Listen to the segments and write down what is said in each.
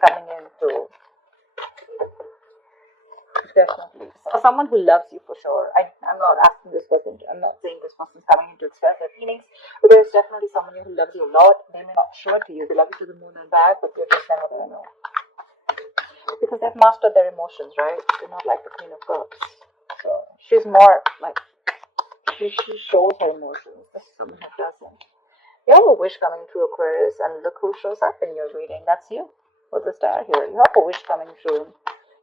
coming into definitely someone who loves you for sure. I'm not asking this person, I'm not saying this person's coming in to express their feelings, but there's definitely someone who loves you a lot. They may not show it to you, they love you to the moon and back, but you're just never gonna know. Because they've mastered their emotions, right? They're not like the Queen of Cups. So she's more like, she shows her emotions. This is someone who doesn't. You have a wish coming through, Aquarius, and look who shows up in your reading. That's you with the star here. You have a wish coming through.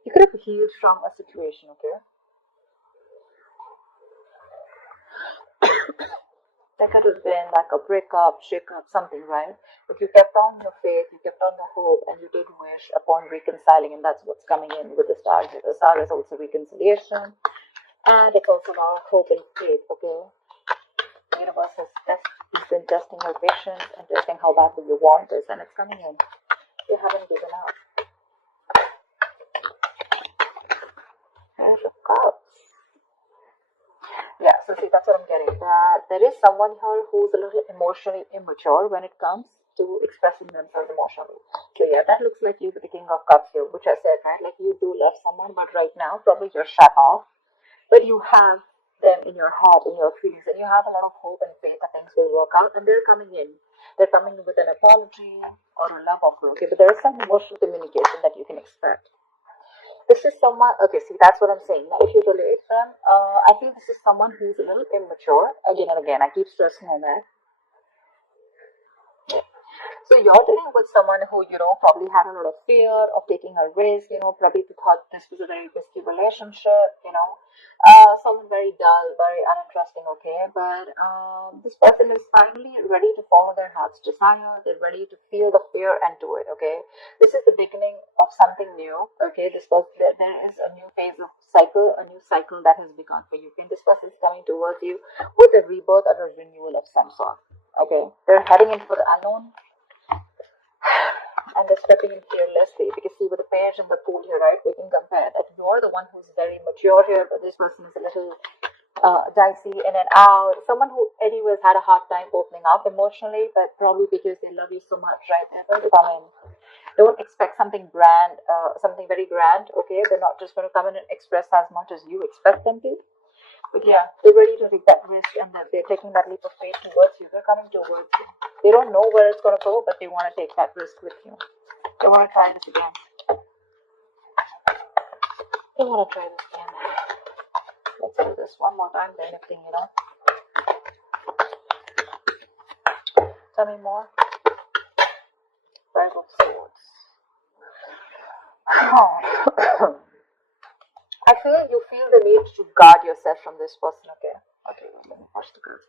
You could have healed from a situation, okay? That could have been like a breakup, shake-up, something, right? But you kept on your faith, you kept on the hope, and you did wish upon reconciling, and that's what's coming in with the star here. The star is also reconciliation, and it's also about hope and faith, okay? The universe has been testing your patience and testing how badly you want this, and it's coming in. You haven't given up. Page of Cups. Yeah, so see, that's what I'm getting. That there is someone here who's a little emotionally immature when it comes to expressing themselves emotionally. So yeah, that looks like you with the King of Cups here, which I said, right? Like you do love someone, but right now probably you're shut off. But you have them in your heart, in your feelings, and you have a lot of hope and faith that things will work out, and they're coming in. They're coming with an apology or a love offer, okay? But there is some emotional communication that you can expect. This is someone, okay, see, that's what I'm saying. Now, if you relate them, I feel this is someone who's a little immature. Again and again, I keep stressing on that. So you're dealing with someone who, probably had a lot of fear of taking a risk, probably thought this was a very risky relationship, someone very dull, very uninteresting, okay? But this person is finally ready to follow their heart's desire. They're ready to feel the fear and do it, okay? This is the beginning of something new, okay? There is a new phase of cycle, a new cycle that has begun for you. And this person is coming towards you with a rebirth or a renewal of some sort, okay? They're heading into the unknown, and they're stepping in fearlessly. Because see, with the page and the fool here, right, we can compare that you're the one who's very mature here, but this person is a little dicey in and out. Someone who anyways had a hard time opening up emotionally, but probably because they love you so much, right? They're going to come in. Don't expect something grand, something very grand, okay? They're not just going to come in and express as much as you expect them to. But yeah, they're ready to take that risk, and that they're taking that leap of faith towards you. They're coming towards you. They don't know where it's going to go, but they want to take that risk with you. They want to try this again. They want to try this again. Let's do this one more time. Then anything, Tell me more. Virgo swords. I feel you feel the need to guard yourself from this person, okay? Okay, let me watch the cards.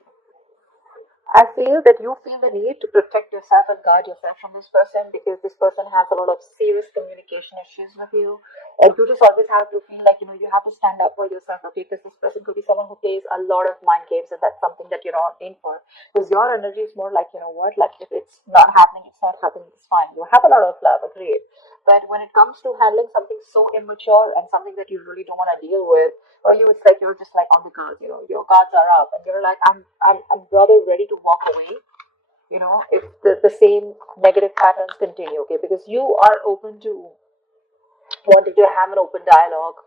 I feel that you feel the need to protect yourself and guard yourself from this person, because this person has a lot of serious communication issues with you. And you just always have to feel like, you have to stand up for yourself, okay? Because this person could be someone who plays a lot of mind games, and that's something that you're not in for. Because your energy is more like, like if it's not happening, it's not happening, it's fine. You have a lot of love, agreed. But when it comes to handling something so immature and something that you really don't want to deal with, or it's like you're just like on the guards, your guards are up, and you're like, I'm rather ready to walk away, if the same negative patterns continue, okay? Because you are open to wanting to have an open dialogue,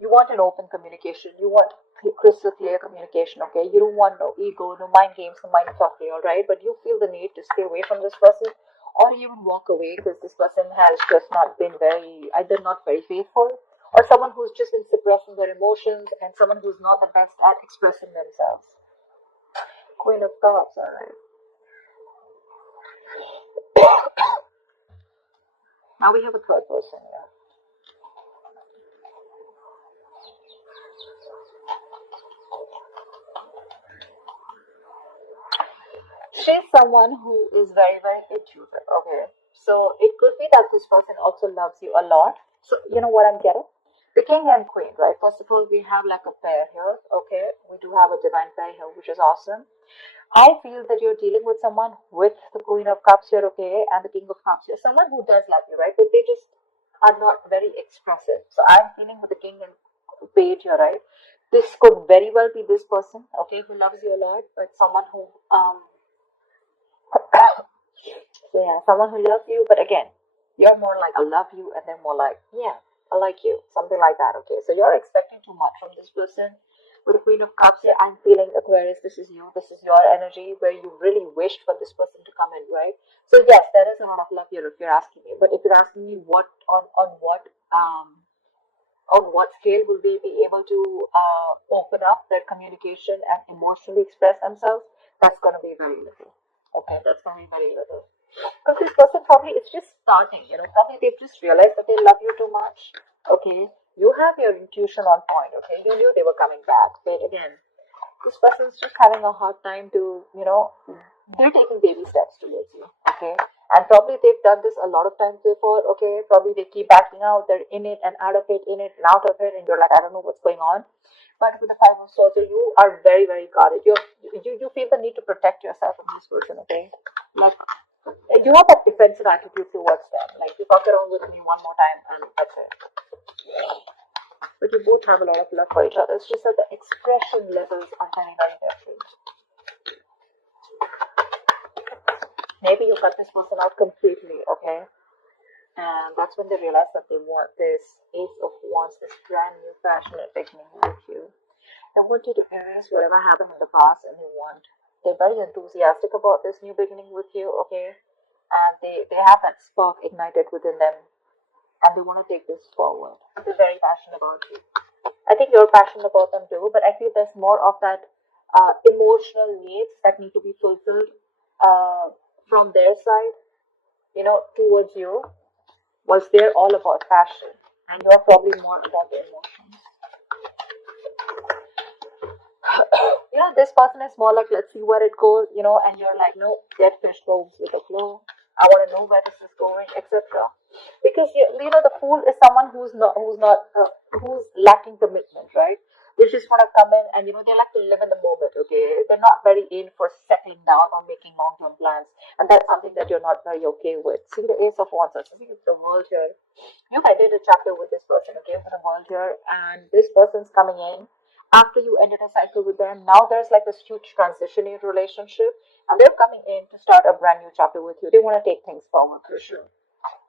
you want an open communication, you want crystal clear communication, okay? You don't want no ego, no mind games, no mind fuckery, all right? But you feel the need to stay away from this person, or even walk away, because this person has just not been either not very faithful, or someone who's just been suppressing their emotions, and someone who's not the best at expressing themselves. Queen of Cups, all right. Now we have a third person here. She's someone who is very, very intuitive, okay? So it could be that this person also loves you a lot. So you know what I'm getting? The king and queen, right? First of all, we have like a pair here, okay? We do have a divine pair here, which is awesome. I feel that you're dealing with someone with the Queen of Cups here, okay, and the King of Cups here. Someone who does love you, right? But they just are not very expressive. So I'm feeling with the King and Page here, right? This could very well be this person, okay, who loves you a lot, but someone who so yeah, someone who loves you, but again, You're more like, I love you, and they're more like, yeah, I like you. Something like that, okay? So you're expecting too much from this person. With the Queen of Cups here, I'm feeling, Aquarius, this is you, this is your energy where you really wished for this person to come in, right? So yes, there is a lot of love here if you're asking me. But if you're asking me what on what scale will they be able to open up their communication and emotionally express themselves, that's going to be very little. Okay, that's going to be very little. Because this person probably is just starting, probably they've just realized that they love you too much. Okay, you have your intuition on point. Okay, you knew they were coming back. But again, this person's just having a hard time to, they're taking baby steps towards you, okay? And probably they've done this a lot of times before, okay? Probably they keep backing out, they're in it and out of it, in it and out of it, and you're like, I don't know what's going on. But with the Five of Swords, you are very, very guarded. You feel the need to protect yourself from this person, okay? Like, you have that defensive attitude towards them. Like, you fuck around with me one more time, and that's it. But you both have a lot of love for each other. It's just that the expression levels are very, very different. Maybe you cut this person out completely, okay? And that's when they realize that they want this Ace of Wands, this brand new passionate beginning with you. They want you to erase whatever happened in the past, and they're very enthusiastic about this new beginning with you, okay? And they have that spark ignited within them, and they want to take this forward. They're very passionate about you. I think you're passionate about them too, but I feel there's more of that emotional needs that need to be fulfilled from their side, towards you, was they're all about passion, and you're probably more about the emotions. This person is more like, let's see where it goes, and you're like, no, dead fish goes with the flow. I want to know where this is going, etc. Because the fool is someone who's lacking commitment, right? They just want to come in and they like to live in the moment. Okay, they're not very in for settling down or making long-term plans, and that's something that you're not very okay with. See the Ace of Wands. I think it's the world here. You've ended a chapter with this person, okay, for the world here, and this person's coming in after you ended a cycle with them. Now there's like this huge transition in your relationship, and they're coming in to start a brand new chapter with you. They want to take things forward for sure.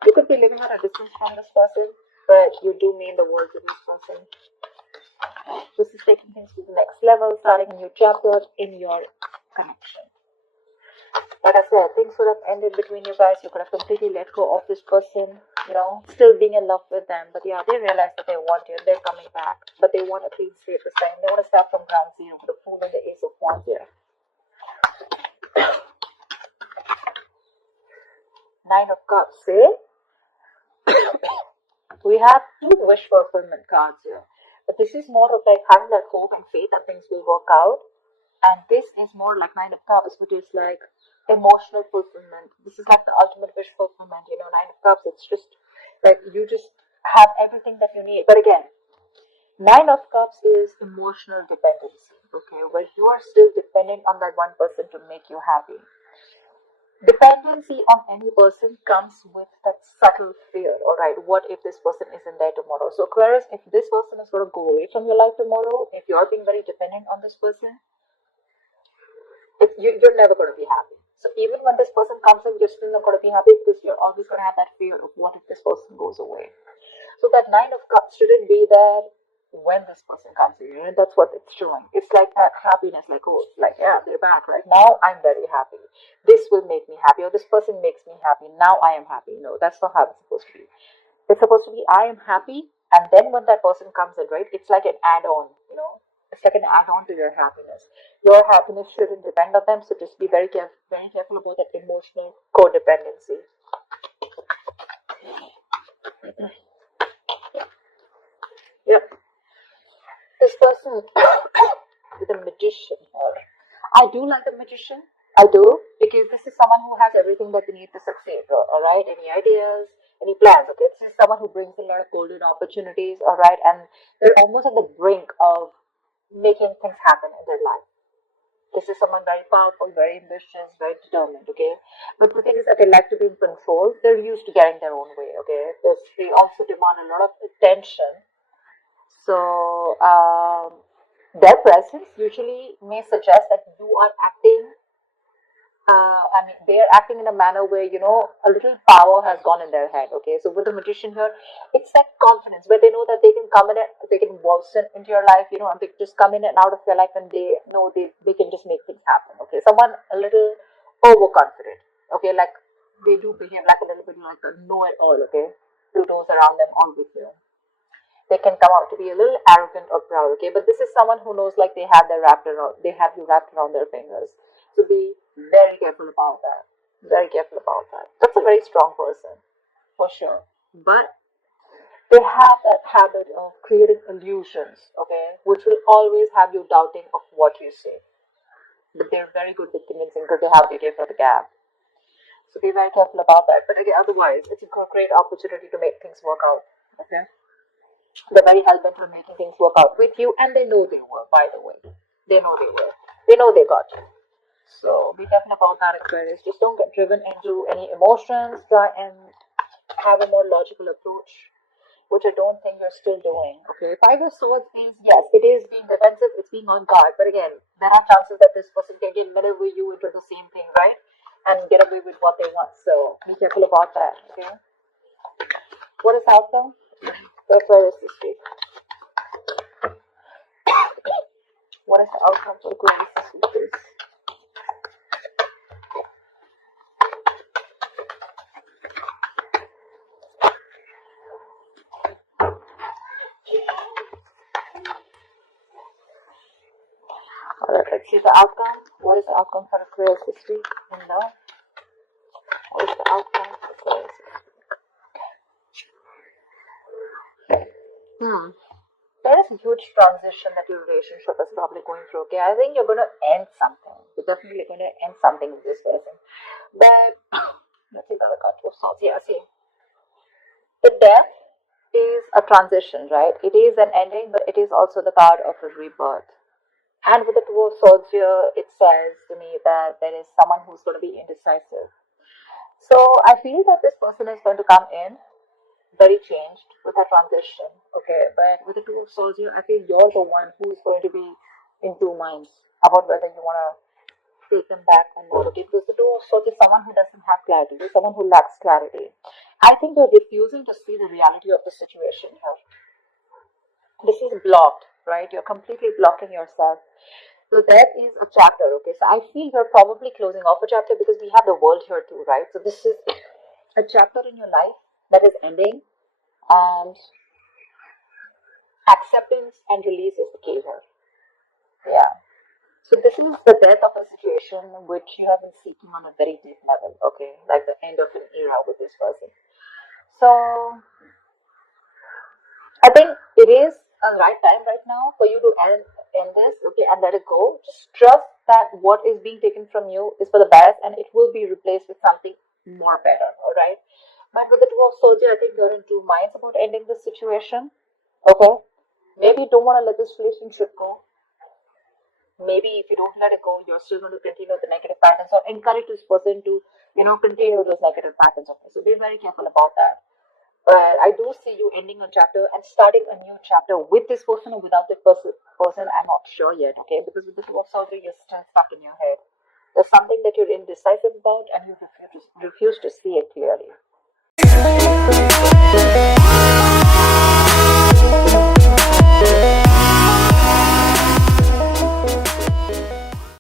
You could be living at a distance from this person, but you do mean the world to this person. This is taking things to the next level, starting a new chapter in your connection. Like I said, things would have ended between you guys. You could have completely let go of this person, still being in love with them. But yeah, they realize that they want you. They're coming back. But they want a clean slate this time. They want to start from ground zero with the Fool and the Ace of Wands here. Nine of Cups, eh? We have two wish fulfillment cards here. But this is more of like having that hope and faith that things will work out. And this is more like Nine of Cups, which is like emotional fulfillment. This is like the ultimate wish fulfillment. Nine of Cups, it's just like you just have everything that you need. But again, Nine of Cups is emotional dependency, okay, where you are still dependent on that one person to make you happy. Dependency on any person comes with that subtle fear. All right, what if this person isn't there tomorrow? So Aquarius, if this person is going to go away from your life tomorrow, if you're being very dependent on this person, you're never going to be happy. So even when this person comes in, you're still not going to be happy because you're always going to have that fear of what if this person goes away. So that Nine of Cups shouldn't be there when this person comes in. That's what it's showing. It's like that happiness, like, oh, like, yeah, they're back right now. I'm very happy. This will make me happy, or this person makes me happy. Now I am happy. No, that's not how it's supposed to be. It's supposed to be I am happy, and then when that person comes in, right, it's like an add-on, It's like an add-on to your happiness. Your happiness shouldn't depend on them, so just be very careful about that emotional codependency. Yep. This person with a magician, or I do like the magician. I do, because this is someone who has everything that they need to succeed. All right, any ideas, any plans? Okay, this is someone who brings a lot of golden opportunities. All right, and they're almost at the brink of making things happen in their life. This is someone very powerful, very ambitious, very determined, okay? But the thing is that they like to be in control. They're used to getting their own way, okay? They also demand a lot of attention. So, their presence usually may suggest that you are acting I mean, they are acting in a manner where, a little power has gone in their head. Okay, so with the magician here, it's that confidence where they know that they can come in and they can waltz into your life, and they can just come in and out of your life, and they know they can just make things happen. Okay, someone a little overconfident. Okay, like they do behave like a little bit like a know it all. Okay, to those around them, all with you. They can come out to be a little arrogant or proud. Okay, but this is someone who knows like they have you wrapped around their fingers. So be very careful about that. Very careful about that. That's a very strong person, for sure. But they have that habit of creating illusions, okay, which will always have you doubting of what you say. But they're very good with convincing because they have the gift of the gab. So be very careful about that. But again, otherwise, it's a great opportunity to make things work out. Okay. They're very hell bent on making things work out with you, and they know they will, by the way. They know they will. They know they got you. So be careful about that, Aquarius. Just don't get driven into any emotions. Try and have a more logical approach, which I don't think you're still doing. Okay, Five of Swords is, yes, it is being defensive, it's being on guard. But again, there are chances that this person can get maneuver you into the same thing, right? And get away with what they want. So be careful about that. Okay. What is the outcome? The Aquarius this week. What is the outcome for Aquarius this week, please? Alright, let's see the outcome. What is the outcome for Aquarius this week? And now, what is the outcome for Aquarius this week? There is a huge transition that your relationship is probably going through. Okay, I think you're going to end something. You're definitely going to end something with this person. But let's see the other card. Two of Swords. Yeah, see, the death is a transition, right? It is an ending, but it is also the card of a rebirth. And with the Two of Swords here, it says to me that there is someone who's going to be indecisive. So I feel that this person is going to come in very changed with a transition. Okay, but with the Two of Swords here, I feel you're the one who is going to be in two minds about whether you want to take them back or not. Okay, because the Two of Swords is someone who doesn't have clarity, someone who lacks clarity. I think you're refusing to see the reality of the situation here. This is blocked, right? You're completely blocking yourself. So that is a chapter, okay? So I feel you're probably closing off a chapter because we have the world here too, right? So this is a chapter in your life that is ending, and acceptance and release is the key here. Yeah. So this is the death of a situation which you have been seeking on a very deep level, okay? Like the end of an era with this person. So I think it is a right time right now for you to end this, okay, and let it go. Just trust that what is being taken from you is for the best, and it will be replaced with something more better, all right? But with the Two of Swords, I think you're in two minds about ending this situation, okay? Maybe you don't want to let this relationship go. Maybe if you don't let it go, you're still going to continue the negative patterns or encourage this person to, continue those negative patterns. Okay, so be very careful about that. But I do see you ending a chapter and starting a new chapter with this person or without this person. I'm not sure yet, okay? Because with the Two of Swords, you're still stuck in your head. There's something that you're indecisive about and you refuse to see it clearly.